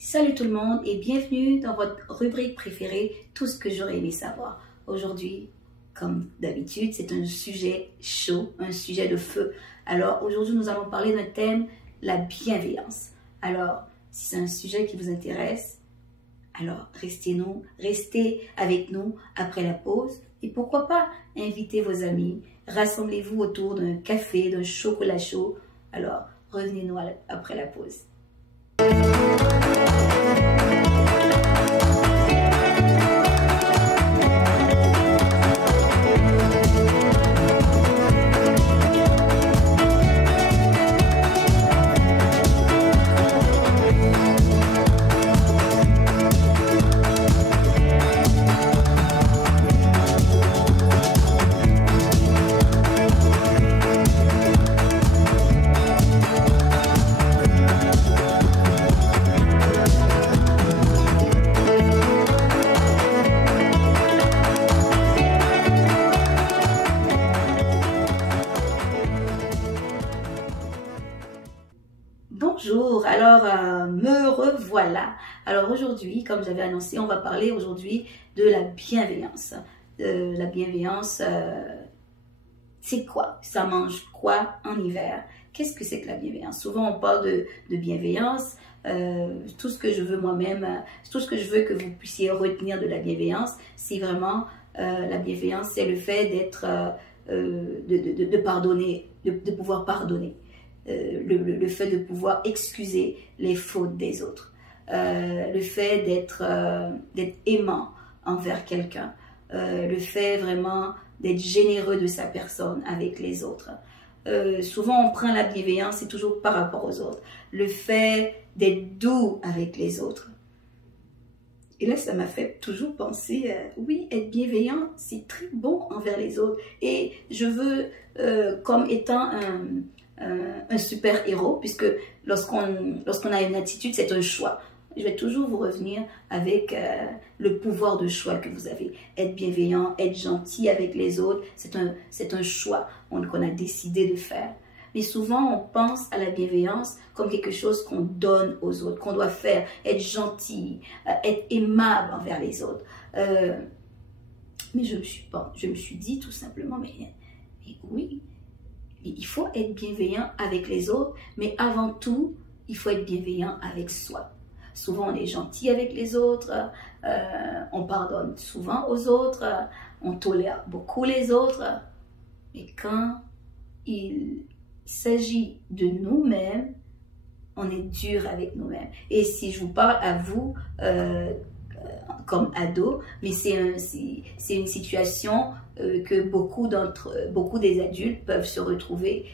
Salut tout le monde et bienvenue dans votre rubrique préférée, tout ce que j'aurais aimé savoir. Aujourd'hui, comme d'habitude, c'est un sujet chaud, un sujet de feu. Alors aujourd'hui, nous allons parler d'un thème, la bienveillance. Alors, si c'est un sujet qui vous intéresse, alors restez avec nous après la pause et pourquoi pas inviter vos amis, rassemblez-vous autour d'un café, d'un chocolat chaud. Alors, revenez-nous après la pause. Bonjour, alors me revoilà. Alors aujourd'hui, comme j'avais annoncé, on va parler aujourd'hui de la bienveillance. La bienveillance, c'est quoi? Ça mange quoi en hiver? Qu'est-ce que c'est que la bienveillance? Souvent on parle de bienveillance, tout ce que je veux moi-même, tout ce que je veux que vous puissiez retenir de la bienveillance, c'est vraiment la bienveillance, c'est le fait d'être, de pardonner, de pouvoir pardonner. Le fait de pouvoir excuser les fautes des autres, le fait d'être aimant envers quelqu'un, le fait vraiment d'être généreux de sa personne avec les autres. Souvent on prend la bienveillance, c'est toujours par rapport aux autres. Le fait d'être doux avec les autres. Et là, ça m'a fait toujours penser, oui, être bienveillant, c'est très bon envers les autres. Et je veux, comme étant un super héros, puisque lorsqu'on a une attitude, c'est un choix. Je vais toujours vous revenir avec le pouvoir de choix que vous avez. Être bienveillant, être gentil avec les autres, c'est un choix qu'on a décidé de faire. Mais souvent, on pense à la bienveillance comme quelque chose qu'on donne aux autres, qu'on doit faire, être gentil, être aimable envers les autres. Mais je me suis dit tout simplement, mais oui, il faut être bienveillant avec les autres, mais avant tout, il faut être bienveillant avec soi. Souvent, on est gentil avec les autres, on pardonne souvent aux autres, on tolère beaucoup les autres, mais quand il s'agit de nous-mêmes, on est dur avec nous-mêmes. Et si je vous parle à vous, comme ado, mais c'est une situation que beaucoup des adultes peuvent se retrouver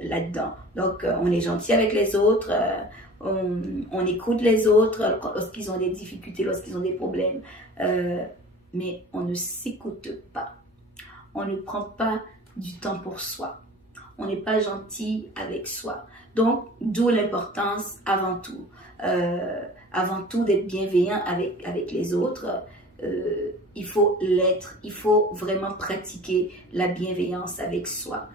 là-dedans. Donc, on est gentil avec les autres, on écoute les autres lorsqu'ils ont des difficultés, lorsqu'ils ont des problèmes, mais on ne s'écoute pas. On ne prend pas du temps pour soi. On n'est pas gentil avec soi. Donc, d'où l'importance avant tout d'être bienveillant avec les autres. Il faut l'être, il faut vraiment pratiquer la bienveillance avec soi.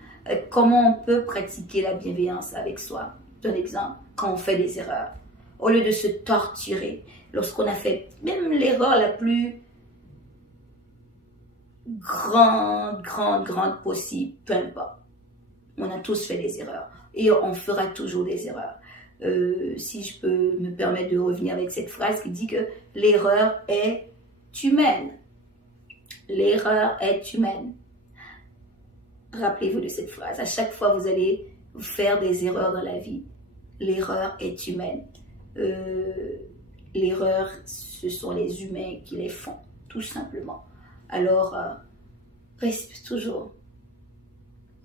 Comment on peut pratiquer la bienveillance avec soi? Par exemple, quand on fait des erreurs, au lieu de se torturer, lorsqu'on a fait même l'erreur la plus grande possible, peu importe. On a tous fait des erreurs et on fera toujours des erreurs. Si je peux me permettre de revenir avec cette phrase qui dit que l'erreur est humaine. L'erreur est humaine. Rappelez-vous de cette phrase. À chaque fois vous allez faire des erreurs dans la vie, l'erreur est humaine. L'erreur, ce sont les humains qui les font, tout simplement. Alors, reste toujours.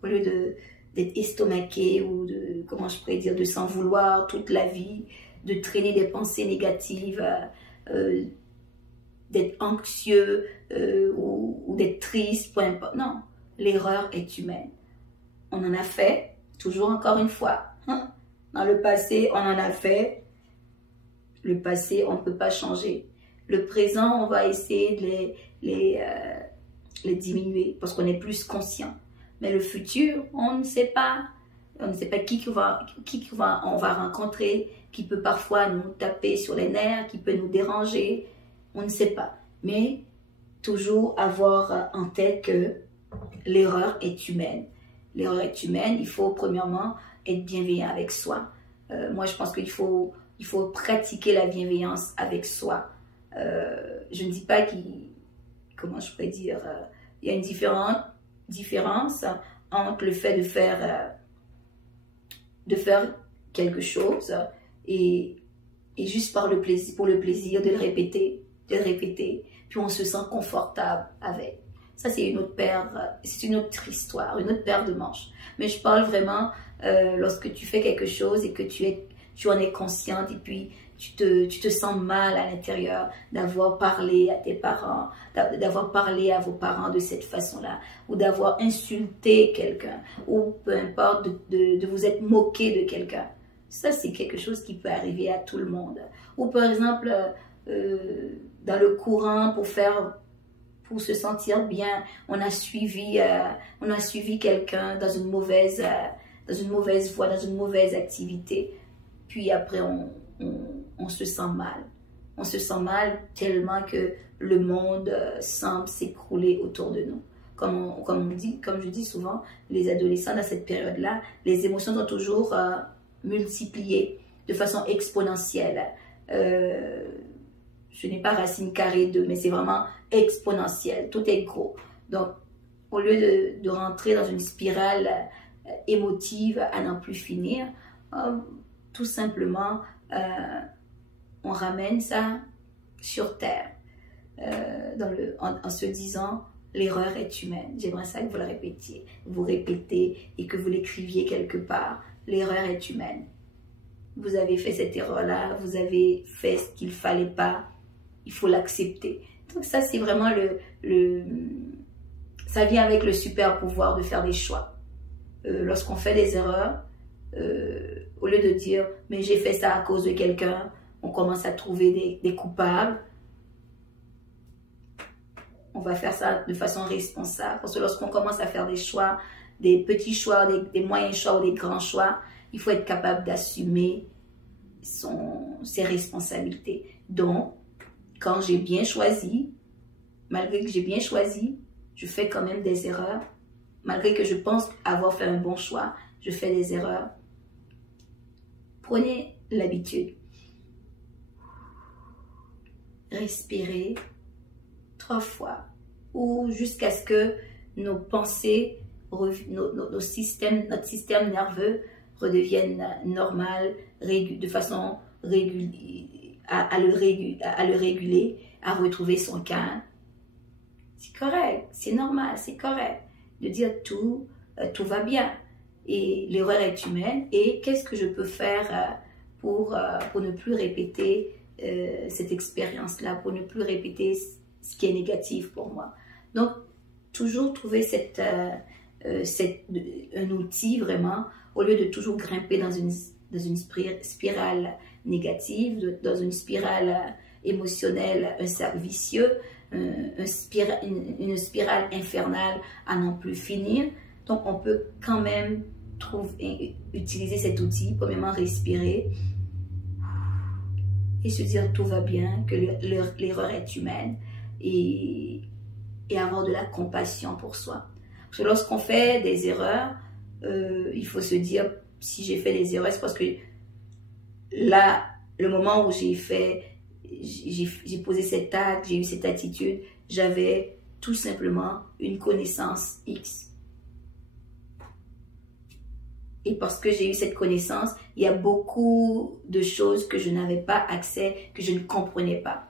Au lieu d'être estomaqué ou comment je pourrais dire, de s'en vouloir toute la vie, de traîner des pensées négatives, d'être anxieux ou d'être triste, peu importe. Non, l'erreur est humaine. On en a fait, toujours encore une fois. Dans le passé, on en a fait. Le passé, on ne peut pas changer. Le présent, on va essayer de les diminuer parce qu'on est plus conscient. Mais le futur, on ne sait pas. On ne sait pas on va rencontrer, qui peut parfois nous taper sur les nerfs, qui peut nous déranger. On ne sait pas. Mais toujours avoir en tête que l'erreur est humaine. L'erreur est humaine. Il faut premièrement être bienveillant avec soi. Moi, je pense qu'il faut pratiquer la bienveillance avec soi. Je ne dis pas comment je pourrais dire, il y a une différence entre le fait de faire quelque chose et juste pour le plaisir de le répéter, puis on se sent confortable avec. Ça, c'est une autre autre histoire, une autre paire de manches. Mais je parle vraiment lorsque tu fais quelque chose et que tu en es consciente et puis tu te sens mal à l'intérieur d'avoir parlé à tes parents, d'avoir parlé à vos parents de cette façon-là, ou d'avoir insulté quelqu'un, ou peu importe, de vous être moqué de quelqu'un. Ça, c'est quelque chose qui peut arriver à tout le monde. Ou par exemple, dans le courant, pour se sentir bien, on a suivi quelqu'un dans une mauvaise voie, dans une mauvaise activité. Puis après, on se sent mal. On se sent mal tellement que le monde semble s'écrouler autour de nous. Comme je dis souvent, les adolescents, dans cette période-là, les émotions sont toujours multipliées de façon exponentielle. Je n'ai pas racine carrée 2, mais c'est vraiment exponentiel. Tout est gros. Donc, au lieu de rentrer dans une spirale émotive à n'en plus finir, tout simplement, on ramène ça sur terre en se disant l'erreur est humaine. J'aimerais ça que vous le répétiez, vous répétez et que vous l'écriviez quelque part. L'erreur est humaine. Vous avez fait cette erreur-là, vous avez fait ce qu'il ne fallait pas, il faut l'accepter. Donc ça, c'est vraiment ça vient avec le super pouvoir de faire des choix. Lorsqu'on fait des erreurs, au lieu de dire « mais j'ai fait ça à cause de quelqu'un », on commence à trouver des coupables. On va faire ça de façon responsable. Parce que lorsqu'on commence à faire des choix, des petits choix, des moyens choix ou des grands choix, il faut être capable d'assumer ses responsabilités. Donc, quand j'ai bien choisi, malgré que j'ai bien choisi, je fais quand même des erreurs. Malgré que je pense avoir fait un bon choix, je fais des erreurs. Prenez l'habitude. Respirez 3 fois ou jusqu'à ce que nos pensées, notre système nerveux redevienne normal, de façon régulière, à le réguler, à retrouver son calme. C'est correct, c'est normal, c'est correct de dire tout va bien. Et l'erreur est humaine. Et qu'est-ce que je peux faire pour ne plus répéter cette expérience-là, pour ne plus répéter ce qui est négatif pour moi. Donc, toujours trouver un outil vraiment, au lieu de toujours grimper dans une spirale négative, dans une spirale émotionnelle, un cercle vicieux, une spirale infernale à n'en plus finir. Donc, on peut quand même utiliser cet outil, premièrement respirer et se dire tout va bien, que l'erreur est humaine et avoir de la compassion pour soi. Parce que lorsqu'on fait des erreurs, il faut se dire, si j'ai fait des erreurs, c'est parce que là, le moment où j'ai posé cet acte, j'ai eu cette attitude, j'avais tout simplement une connaissance X. Et parce que j'ai eu cette connaissance, il y a beaucoup de choses que je n'avais pas accès, que je ne comprenais pas.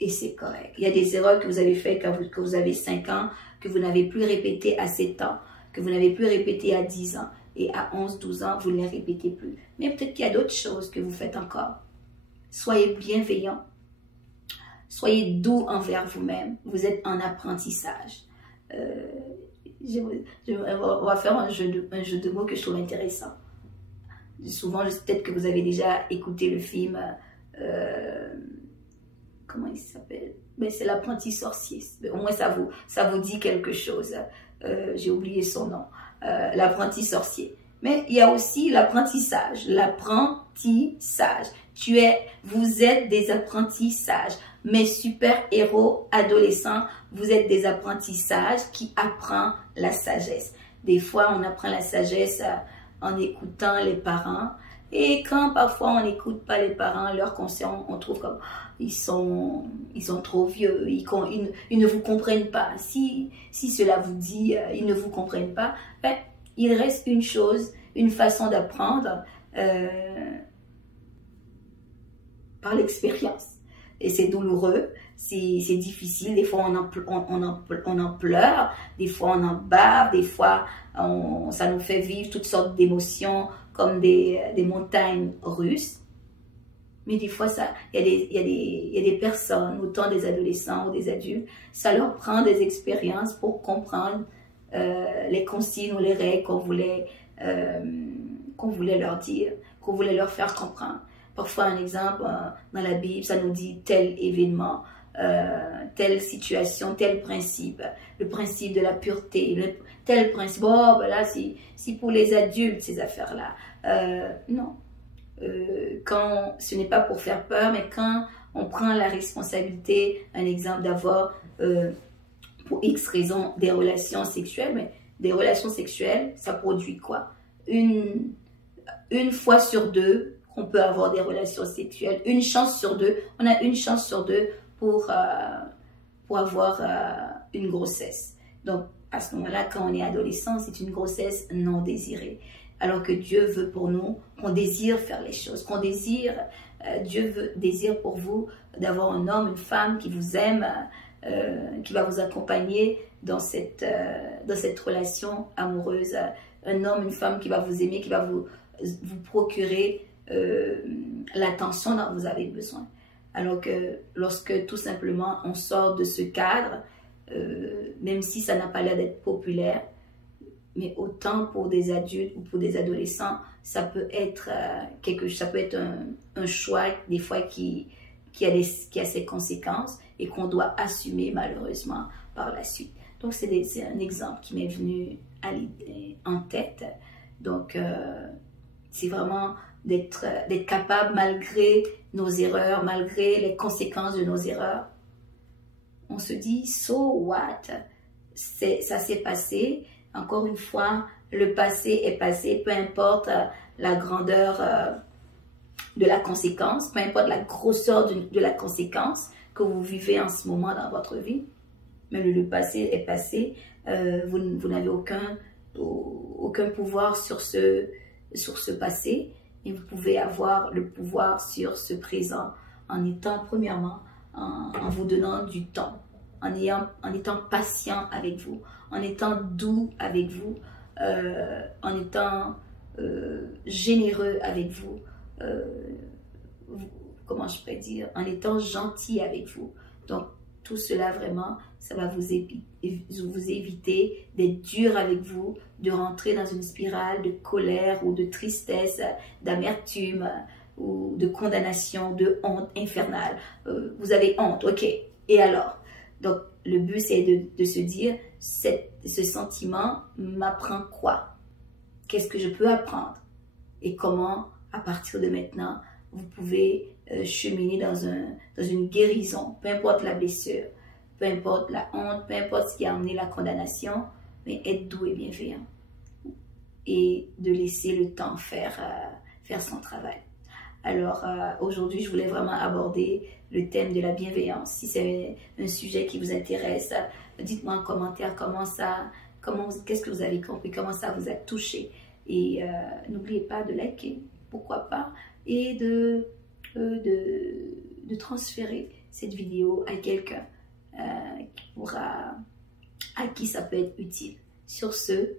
Et c'est correct. Il y a des erreurs que vous avez faites quand vous avez 5 ans, que vous n'avez plus répétées à 7 ans, que vous n'avez plus répétées à 10 ans. Et à 11, 12 ans, vous ne les répétez plus. Mais peut-être qu'il y a d'autres choses que vous faites encore. Soyez bienveillant. Soyez doux envers vous-même. Vous êtes en apprentissage. On va faire un jeu de mots que je trouve intéressant. Souvent, peut-être que vous avez déjà écouté le film, comment il s'appelle? Ben, c'est L'apprenti sorcier. Au moins, ça vous dit quelque chose. J'ai oublié son nom. L'apprenti sorcier. Mais il y a aussi l'apprentissage. L'apprentissage. Vous êtes des apprentissages. Mes super-héros adolescents, vous êtes des apprentissages qui apprennent la sagesse. Des fois, on apprend la sagesse en écoutant les parents. Et quand parfois on n'écoute pas les parents, leur conseil, on trouve comme ils sont trop vieux, ils ne vous comprennent pas. Si cela vous dit, ils ne vous comprennent pas, ben, il reste une chose, une façon d'apprendre par l'expérience. Et c'est douloureux, c'est difficile, des fois on en pleure, des fois on en bave, des fois ça nous fait vivre toutes sortes d'émotions comme des montagnes russes. Mais des fois, il y a des personnes, autant des adolescents ou des adultes, ça leur prend des expériences pour comprendre les consignes ou les règles qu'on voulait leur dire, qu'on voulait leur faire comprendre. Parfois, un exemple, dans la Bible, ça nous dit tel événement, telle situation, tel principe, le principe de la pureté, tel principe. Oh, ben là, c'est pour les adultes, ces affaires-là. Non. Quand ce n'est pas pour faire peur, mais quand on prend la responsabilité, un exemple d'avoir, pour X raisons, des relations sexuelles, mais des relations sexuelles, ça produit quoi? Une fois sur deux, qu'on peut avoir des relations sexuelles, une chance sur deux, on a une chance sur deux pour avoir une grossesse. Donc, à ce moment-là, quand on est adolescent, c'est une grossesse non désirée. Alors que Dieu veut pour nous qu'on désire faire les choses, Dieu désire pour vous d'avoir un homme, une femme qui vous aime, qui va vous accompagner dans cette relation amoureuse. Un homme, une femme qui va vous aimer, qui va vous procurer l'attention dont vous avez besoin. Alors que lorsque tout simplement on sort de ce cadre, même si ça n'a pas l'air d'être populaire, mais autant pour des adultes ou pour des adolescents, ça peut être un choix des fois qui a ses conséquences et qu'on doit assumer malheureusement par la suite. Donc c'est un exemple qui m'est venu en tête. Donc c'est vraiment d'être capable, malgré nos erreurs, malgré les conséquences de nos erreurs, on se dit, so what? Ça s'est passé. Encore une fois, le passé est passé, peu importe la grandeur de la conséquence, peu importe la grosseur de la conséquence que vous vivez en ce moment dans votre vie. Mais le passé est passé. Vous n'avez aucun pouvoir sur ce passé. Et vous pouvez avoir le pouvoir sur ce présent en étant, premièrement, en vous donnant du temps, en étant patient avec vous, en étant doux avec vous, en étant généreux avec vous, comment je peux dire, en étant gentil avec vous. Donc, tout cela vraiment, ça va vous éviter d'être dur avec vous, de rentrer dans une spirale de colère ou de tristesse, d'amertume ou de condamnation, de honte infernale. Vous avez honte, ok, et alors? Donc, le but, c'est de se dire, ce sentiment m'apprend quoi? Qu'est-ce que je peux apprendre? Et comment, à partir de maintenant, vous pouvez cheminer dans une guérison, peu importe la blessure, peu importe la honte, peu importe ce qui a amené la condamnation, mais être doux et bienveillant. Et de laisser le temps faire son travail. Alors, aujourd'hui, je voulais vraiment aborder le thème de la bienveillance. Si c'est un sujet qui vous intéresse, dites-moi en commentaire qu'est-ce que vous avez compris, comment ça vous a touché. Et n'oubliez pas de liker, pourquoi pas, et de transférer cette vidéo à quelqu'un à qui ça peut être utile. Sur ce,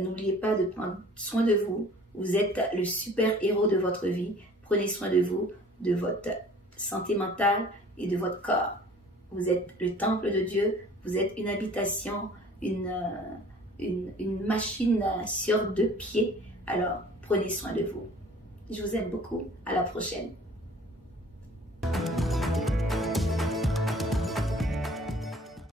n'oubliez pas de prendre soin de vous. Vous êtes le super-héros de votre vie. Prenez soin de vous, de votre santé mentale et de votre corps. Vous êtes le temple de Dieu. Vous êtes une habitation, une machine sur 2 pieds. Alors, prenez soin de vous. Je vous aime beaucoup. À la prochaine.